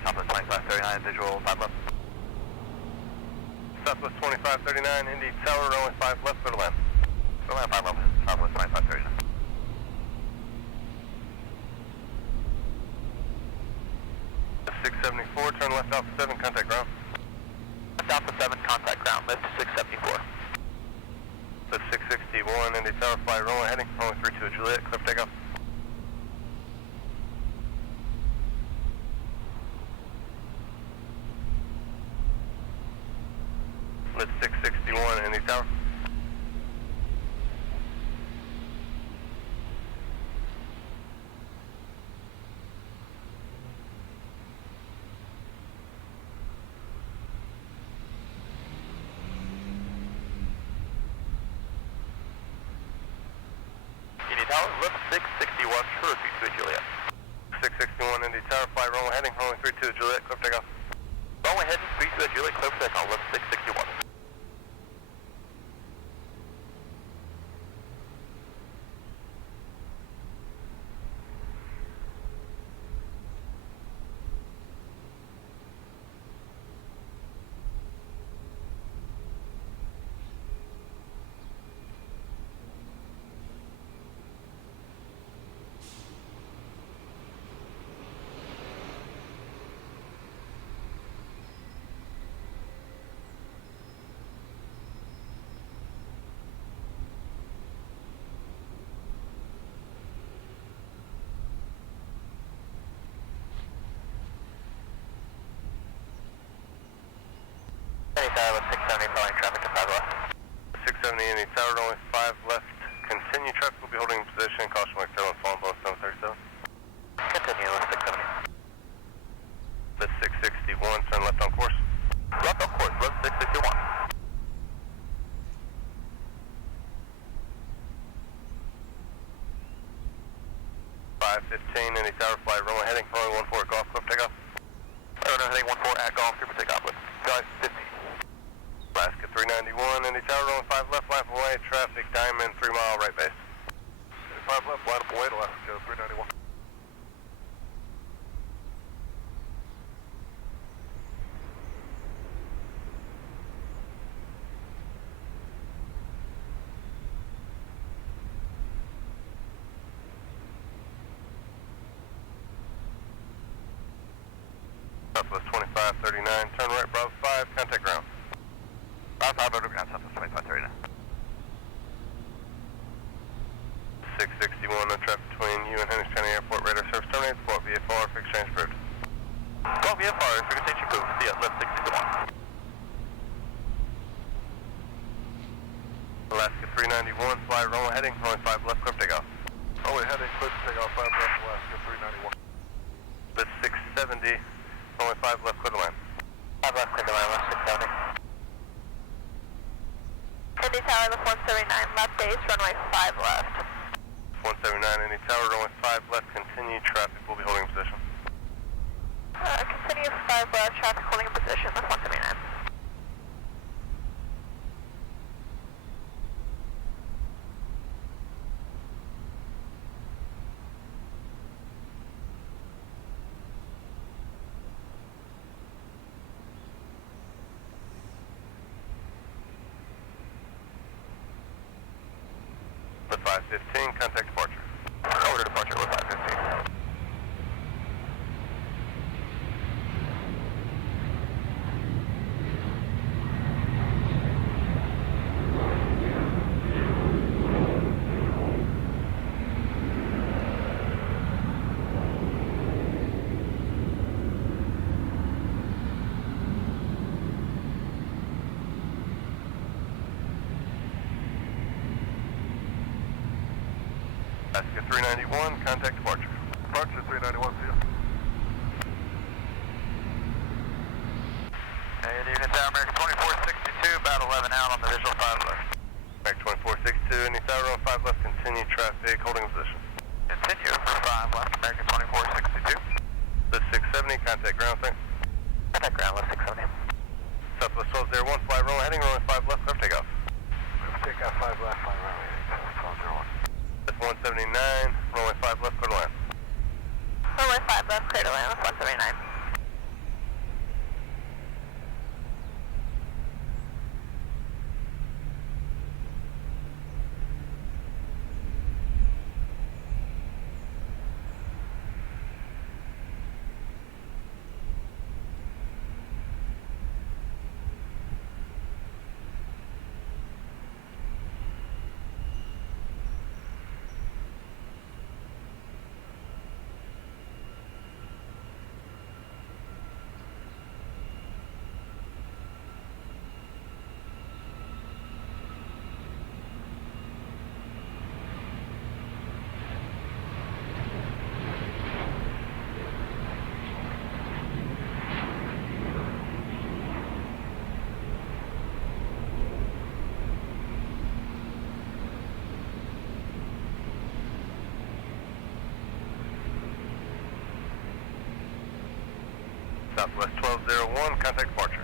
Southwest 2539, visual 5 left. Southwest 2539, Indy Tower, runway 5 left, clear to land. Clear to land 5 left, Southwest 2539. .674, turn left Alpha 7, contact ground. Left Alpha 7, contact ground, lift 674. Lift 661, Indy Tower, fly runway heading, runway 32 at Juliet, clear for takeoff. Lift 661, Indy Tower. Indy Tower, lift 661, true to Juliet. 661, Indy Tower, fly runway heading, runway 32 at Juliet, clear for takeoff. Runway heading 32 at Juliet, clear for takeoff, lift 661. Indy Tower, lift 670, following traffic to 5 left. 670, Indy Tower, runway 5 left, continue traffic, will be holding in position, caution mark tail and falling below 737. Continue, lift 670. Lift 661, turn left on course. Left on course, lift 661. Indy Tower, fly runway heading, runway 14 golf, clear for takeoff. Runway heading 14 at golf, clear for takeoff, lift 550. Alaska 391, Indy Tower, runway 5 left, line up away, traffic, diamond, 3 mile right base. 5 left, line up away to Alaska 391. Southwest 2539, turn right, Bravo 5, contact ground. Bravo 5, over ground, Southwest 2539. 661, no traffic between you and Henry County Airport, radar service terminates, port VFR, fixed change approved. 12 VFR, figure change approved, see ya, lift 661. Alaska 391, fly runway heading, runway 5 left, clear for takeoff. Runway heading, clear to take off 5 left, Alaska 391. Lift 670, runway 5 left, clear to land. 5 left, clear to land, left 670. Indy Tower, lift 179, left base, runway 5 left. 179, Indy Tower, runway 5 left, continue traffic, will be holding in position. Continue 5 left, traffic holding in position, lift 179. Lift 515, contact departure. Order departure, lift 515. Alaska 391, contact departure. Departure 391, see ya. Hey, Indian Tower, American 2462, about 11 out on the visual 5 left. American 2462, Indy Tower, runway 5 left, continue traffic, holding in position. Continue for 5 left, American 2462. Lift 670, contact ground, thanks. Contact ground, lift 670. Southwest 1201, fly runway heading, runway 5 left, clear for takeoff. Takeoff 5 left, fly runway heading 1201. Lift 179, runway 5 left, clear to land. Runway 5 left, clear to land, lift 179. Southwest 1201, contact departure.